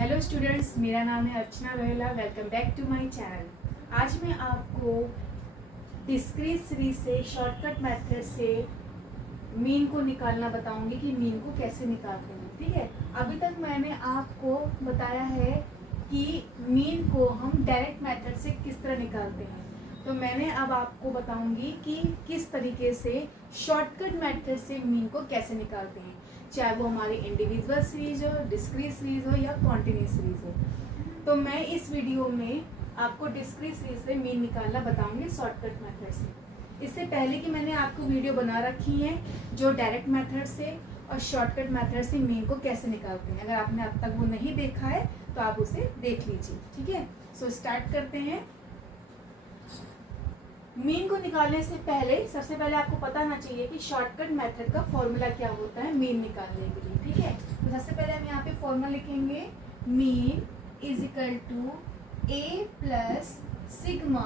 Hello students, मेरा नाम है Archana Rohela. Welcome back to my channel. आज मैं आपको डिस्क्रीट सीरीज से शॉर्टकट मेथड से मीन को निकालना बताऊंगी कि मीन को कैसे निकालते हैं। ठीक है, अभी तक मैंने आपको बताया है कि मीन को हम डायरेक्ट मेथड से किस तरह निकालते हैं, तो मैंने अब आपको बताऊंगी कि किस तरीके से शॉर्टकट मेथड से मीन को कैसे निकालते हैं, चाहे वो हमारी इंडिविजुअल सीरीज हो, डिस्क्रीट सीरीज हो या कॉन्टिन्यूस सीरीज हो। तो मैं इस वीडियो में आपको डिस्क्रीट सीरीज से मीन निकालना बताऊंगी शॉर्टकट मेथड से। इससे पहले कि मैंने आपको वीडियो बना रखी है जो डायरेक्ट मेथड से और शॉर्टकट मेथड से मीन को कैसे निकालते हैं। अगर आपने अब तक वो नहीं देखा है तो आप उसे देख लीजिए। ठीक है, सो स्टार्ट करते हैं। मीन को निकालने से पहले सबसे पहले आपको पता होना चाहिए कि शॉर्टकट मेथड का फॉर्मूला क्या होता है मीन निकालने के लिए। ठीक है, तो सबसे पहले हम यहाँ पे फॉर्मूला लिखेंगे, mean is equal to A plus sigma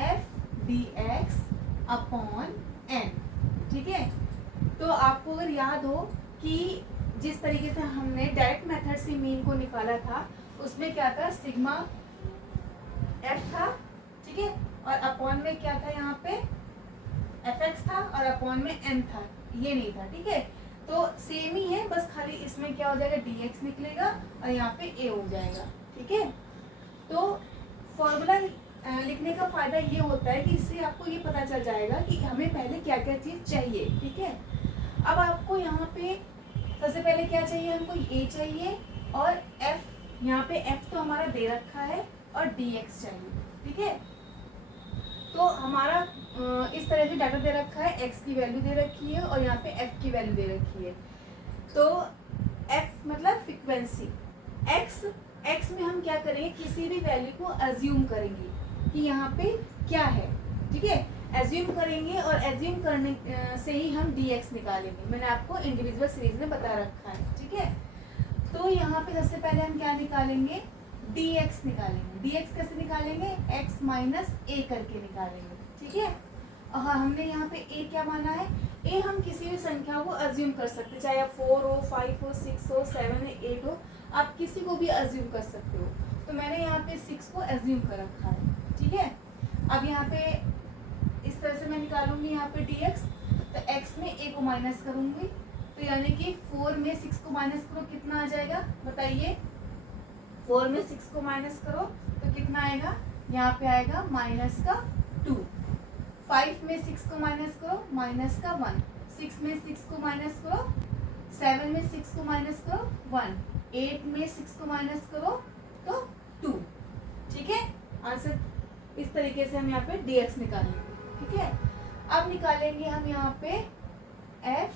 F D X upon N. ठीक है, तो आपको अगर याद हो कि जिस तरीके से हमने डायरेक्ट मेथड से मीन को निकाला था उसमें क्या था, सिग्मा एफ था। ठीक है, और अपॉन में क्या था, यहाँ पे एफ एक्स था और अपॉन में एन था, ये नहीं था। ठीक है, तो सेम ही है, बस खाली इसमें क्या हो जाएगा, डी एक्स निकलेगा और यहाँ पे ए हो जाएगा। ठीक है, तो फॉर्मूला लिखने का फायदा ये होता है कि इससे आपको ये पता चल जाएगा कि हमें पहले क्या क्या चीज़ चाहिए। ठीक है, अब आपको यहाँ पे सबसे पहले क्या चाहिए, हमको ए चाहिए और एफ, यहाँ पे एफ तो हमारा दे रखा है और डी एक्स चाहिए। ठीक है, तो हमारा इस तरह से डाटा दे रखा है, x की वैल्यू दे रखी है और यहाँ पे f की वैल्यू दे रखी है। तो f मतलब फ्रीक्वेंसी, x में हम क्या करेंगे, किसी भी वैल्यू को अज्यूम करेंगे कि यहाँ पे क्या है। ठीक है, अज्यूम करेंगे और अज्यूम करने से ही हम dx निकालेंगे। मैंने आपको इंडिविजुअल सीरीज में बता रखा है। ठीक है, तो यहाँ पे सबसे पहले हम क्या निकालेंगे, dx निकालेंगे। dx कैसे निकालेंगे, x माइनस ए करके निकालेंगे। ठीक है, हाँ, हमने यहाँ पे a क्या माना है, a हम किसी भी संख्या को अज्यूम कर सकते हैं, चाहे 4 हो, 5 हो, 6 हो, 7 हो, 8 हो, आप किसी को भी अज्यूम कर सकते हो। तो मैंने यहाँ पे 6 को अज्यूम कर रखा है। ठीक है, अब यहाँ पे इस तरह से मैं निकालूंगी यहाँ पे dx, तो x में a को माइनस करूंगी, तो यानी कि 4 में 6 को माइनस करो, कितना आ जाएगा बताइए, 4 में 6 को माइनस करो तो कितना आएगा, यहाँ पे आएगा माइनस का 2। 5 में 6 को माइनस करो, माइनस का 1। 6 में 6 को माइनस करो, 7 में 6 को माइनस करो 1। 8 में 6 को माइनस करो तो 2। ठीक है, आंसर इस तरीके से हम यहाँ पे dx निकालेंगे। ठीक है, अब निकालेंगे हम यहाँ पे f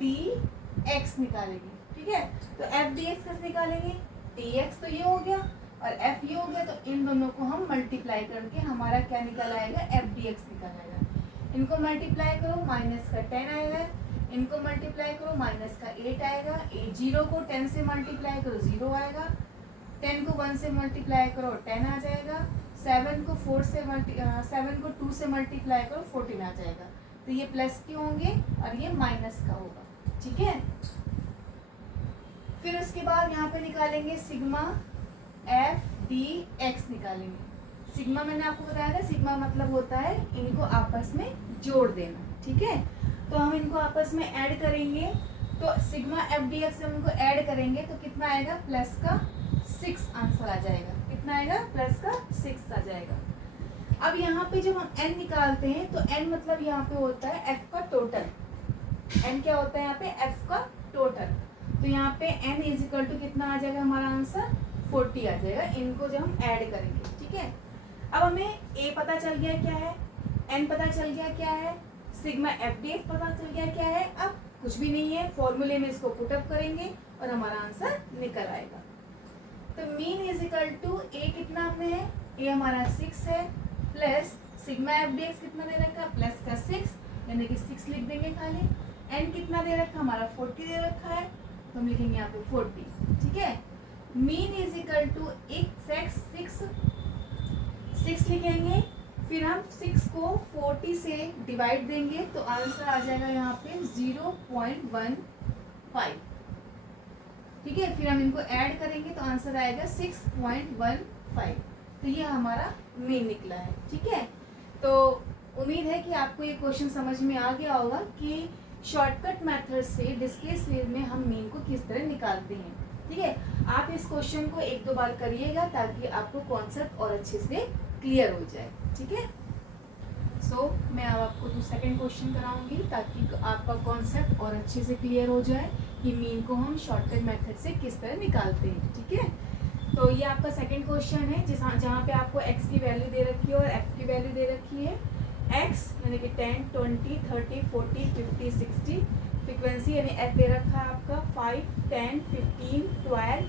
dx निकालेंगे। ठीक है, तो f dx कैसे निकालेंगे, dx तो ये हो गया और f ये हो गया, तो इन दोनों को हम मल्टीप्लाई करके हमारा क्या निकल आएगा, f dx निकल आएगा। इनको मल्टीप्लाई करो, माइनस का 10 आएगा, इनको मल्टीप्लाई करो, माइनस का 8 आएगा। 0 को 10 से मल्टीप्लाई करो, 0 आएगा। 10 को 1 से मल्टीप्लाई करो, 10 आ जाएगा। 7 को 2 से मल्टीप्लाई करो, 14 आ जाएगा। तो ये प्लस के होंगे और ये माइनस का होगा। ठीक है, फिर उसके बाद यहाँ पे निकालेंगे सिग्मा एफ डी एक्स निकालेंगे। सिग्मा मैंने आपको बताया था, सिग्मा मतलब होता है इनको आपस में जोड़ देना। ठीक है, तो हम इनको आपस में ऐड करेंगे, तो सिग्मा एफ डी एक्स हम इनको ऐड करेंगे तो कितना आएगा, प्लस का 6 आंसर आ जाएगा। कितना आएगा, प्लस का 6 आ जाएगा। अब यहाँ पे जब हम n निकालते हैं तो n मतलब यहाँ पे होता है f का टोटल। n क्या होता है यहाँ पे, f का टोटल। तो यहाँ पे n इज इक्वल टू कितना आ जाएगा, हमारा आंसर 40 आ जाएगा, इनको जब हम ऐड करेंगे। ठीक है, अब हमें a पता चल गया क्या है, n पता चल गया क्या है, सिग्मा एफ डी एक्स पता चल गया क्या है। अब कुछ भी नहीं है, फॉर्मूले में इसको पुटअप करेंगे और हमारा आंसर निकल आएगा। तो mean is equal to a कितना हमने है, a हमारा 6 है, plus sigma F D X कितना दे रखा है, प्लस का 6, यानी कि 6 लिख देंगे खाली। n कितना दे रखा है, हमारा 40 दे रखा है, तो हम लिखेंगे यहाँ पे 40। ठीक है, मीन इज इक्वल टू 6 लिखेंगे, फिर हम 6 को 40 से डिवाइड देंगे तो आंसर आ जाएगा यहाँ पे 0.15। ठीक है। फिर हम इनको ऐड करेंगे तो आंसर आएगा 6.15। तो ये हमारा मीन निकला है। ठीक है, तो उम्मीद है कि आपको ये क्वेश्चन समझ में आ गया होगा कि शॉर्टकट मेथड से डिस्क्रीट सीरीज में हम मीन को किस तरह निकालते हैं। ठीक है, आप इस क्वेश्चन को 1-2 बार करिएगा ताकि आपको कॉन्सेप्ट और अच्छे से क्लियर हो जाए। ठीक है, सो मैं अब आपको सेकंड क्वेश्चन कराऊंगी ताकि आपका कॉन्सेप्ट और अच्छे से क्लियर हो जाए कि मीन को हम शॉर्टकट मेथड से किस तरह निकालते हैं। ठीक है, तो ये आपका सेकंड क्वेश्चन है जहाँ पे आपको x की वैल्यू दे रखी है और f की वैल्यू दे रखी है। x यानी कि 10, 20, 30, 40, 50, 60। फ्रीक्वेंसी यानी f दे रखा है आपका 5, 10, 15, 12,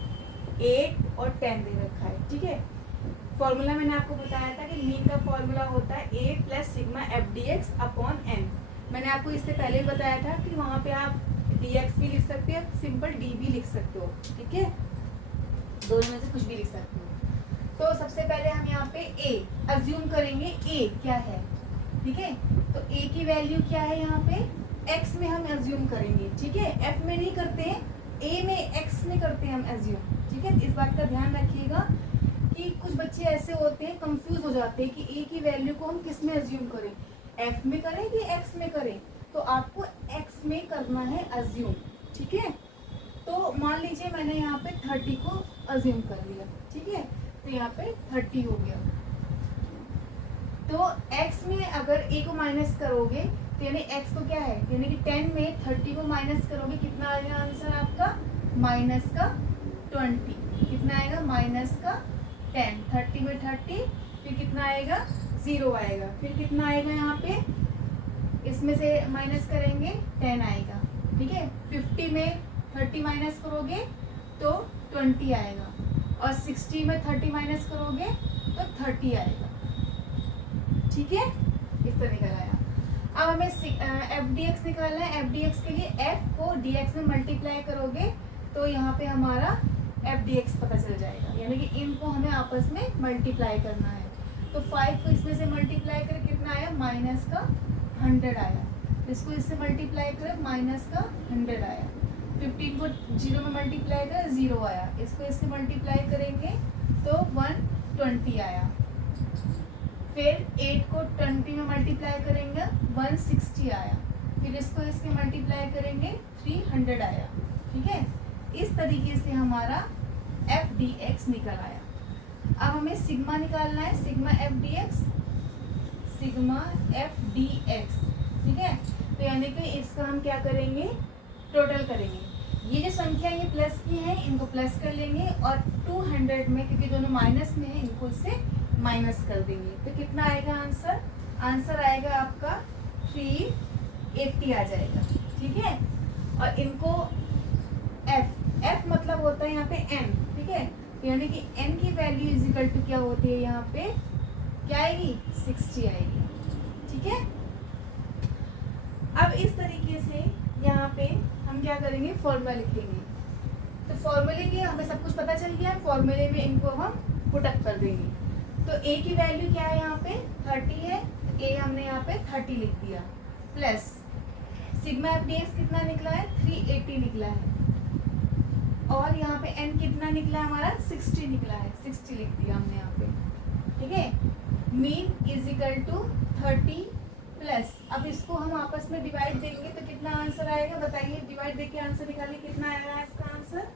8 और 10 दे रखा है। ठीक है, फॉर्मूला मैंने आपको बताया था कि मीन का फॉर्मूला होता है a + सिग्मा f/dx/n। मैंने आपको इससे पहले भी बताया था कि वहाँ पे आप dx भी लिख सकते हैं, सिंपल d भी लिख सकते हो। ठीक है, दोनों में से कुछ भी लिख सकते हो। तो सबसे पहले हम यहाँ पे a अज्यूम करेंगे। a क्या है? ठीक है, तो a की वैल्यू क्या है? यहाँ पे x में हम अज्यूम करेंगे। ठीक है, f में नहीं करते हैं, a में x में करते हैं हम अज्यूम। ठीक है, इस बात का ध्यान रखिएगा कि कुछ बच्चे ऐसे होते हैं, कंफ्यूज हो जाते हैं कि a की वैल्यू को हम किस में अज्यूम करें, f में करें कि x में करें। तो आपको x में करना है अज्यूम। ठीक है, तो मान लीजिए मैंने यहाँ पे 30 को अज्यूम कर लिया। ठीक है, तो यहाँ पे 30 हो गया। तो x में अगर a को माइनस करोगे तो यानी x को क्या है, यानी कि 10 में 30 को माइनस करोगे, कितना आएगा आंसर आपका? -20। कितना आएगा? -10। 30 में 30, फिर कितना आएगा? 0 आएगा। फिर कितना आएगा यहाँ पे? इसमें से माइनस करेंगे 10 आएगा। ठीक है, 50 में 30 माइनस करोगे तो 20 आएगा, और 60 में 30 माइनस करोगे तो 30 आएगा। ठीक है, इस तरह निकल आया। अब हमें f/dx निकालना है। f/dx के लिए f को dx में मल्टीप्लाई करोगे तो यहाँ पे हमारा f/dx पता चल जाएगा, यानी कि इनको हमें आपस में मल्टीप्लाई करना है। तो 5 को इसमें से मल्टीप्लाई करें, कितना आया? -100 आया। इसको इससे मल्टीप्लाई करें, -100 आया। 15 को 0 में मल्टीप्लाई करें, 0 आया। इसको इससे मल्टीप्लाई करेंगे तो 120 आया। फिर 8 को 20 में मल्टीप्लाई करेंगे, 160 आया। फिर इसको इसके मल्टीप्लाई करेंगे, 300 आया। ठीक है, इस तरीके से हमारा f/dx निकल आया। अब हमें सिग्मा निकालना है, सिग्मा f/dx। ठीक है, तो यानी कि इसका हम क्या करेंगे? टोटल करेंगे। ये जो संख्या ये प्लस की है, इनको प्लस कर लेंगे, और 200 में, क्योंकि दोनों माइनस में है, इनको इससे माइनस कर देंगे। तो कितना आएगा आंसर? आंसर आएगा आपका 380 आ जाएगा। ठीक है, और इनको f मतलब होता है यहाँ पे n। ठीक है, तो यानी कि n की वैल्यू इजिकल टू क्या होती है? यहाँ पे क्या आएगी? 60 आएगी। ठीक है, अब इस तरीके से यहाँ पे हम क्या करेंगे? फॉर्मूला लिखेंगे। तो फॉर्मूले की हमें सब कुछ पता चल गया है, फॉर्मूले में इनको हम पुटअप कर देंगे। तो a की वैल्यू क्या है? यहाँ पे 30 है, a हमने यहाँ पे 30 लिख दिया, प्लस सिग्मा f/dx कितना निकला है? 380 निकला है, और यहाँ पे n कितना निकला है हमारा? 60 निकला है, 60 लिख दिया हमने यहाँ पे। ठीक है, मीन इजिकल टू 30 प्लस, अब इसको हम आपस में डिवाइड देंगे तो कितना आंसर आएगा? बताइए, डिवाइड देके आंसर निकालिए, कितना आएगा इसका आंसर?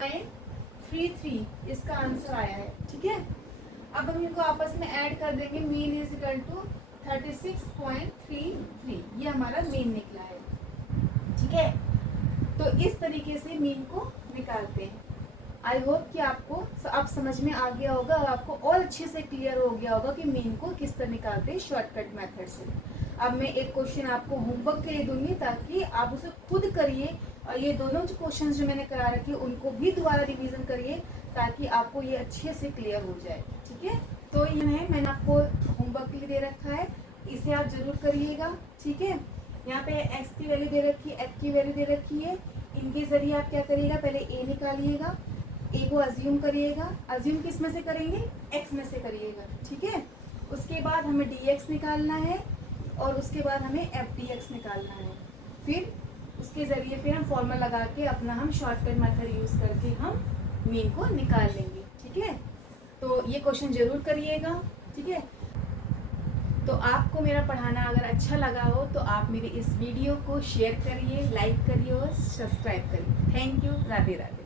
933 इसका आंसर आया है। ठीक है, अब हम इनको आपस में ऐड कर देंगे, मीन इजिकल टू 36.33, ये हमारा मीन निकला है। ठीक है, तो इस तरीके से मीन को निकालते हैं। आई होप कि आपको अब समझ में आ गया होगा, और आपको और अच्छे से क्लियर हो गया होगा कि मीन को किस तरह निकालते हैं शॉर्टकट मेथड से। अब मैं एक क्वेश्चन आपको होमवर्क के लिए दूंगी ताकि आप उसे खुद करिए, और ये दोनों जो क्वेश्चंस जो मैंने करा रखे उनको भी दोबारा रिवीजन करिए ताकि आपको ये अच्छे से क्लियर हो जाए। ठीक है, तो ये मैंने आपको होमवर्क के लिए दे रखा है, इसे आप जरूर करिएगा। ठीक है, यहाँ पे x की वैल्यू दे रखी है, f की वैल्यू दे रखी है, इनके जरिए आप क्या करिएगा? पहले a निकालिएगा, a को अज्यूम करिएगा। अज्यूम किस में से करेंगे? x में से करिएगा। ठीक है, उसके बाद हमें dx निकालना है, और उसके बाद हमें f/dx निकालना है। फिर उसके ज़रिए फिर हम फॉर्मूला लगा के अपना हम शॉर्टकट मेथड यूज़ करके हम मीन को निकाल लेंगे। ठीक है, तो ये क्वेश्चन ज़रूर करिएगा। ठीक है, तो आपको मेरा पढ़ाना अगर अच्छा लगा हो तो आप मेरे इस वीडियो को शेयर करिए, लाइक करिए और सब्सक्राइब करिए। Thank you. राधे राधे।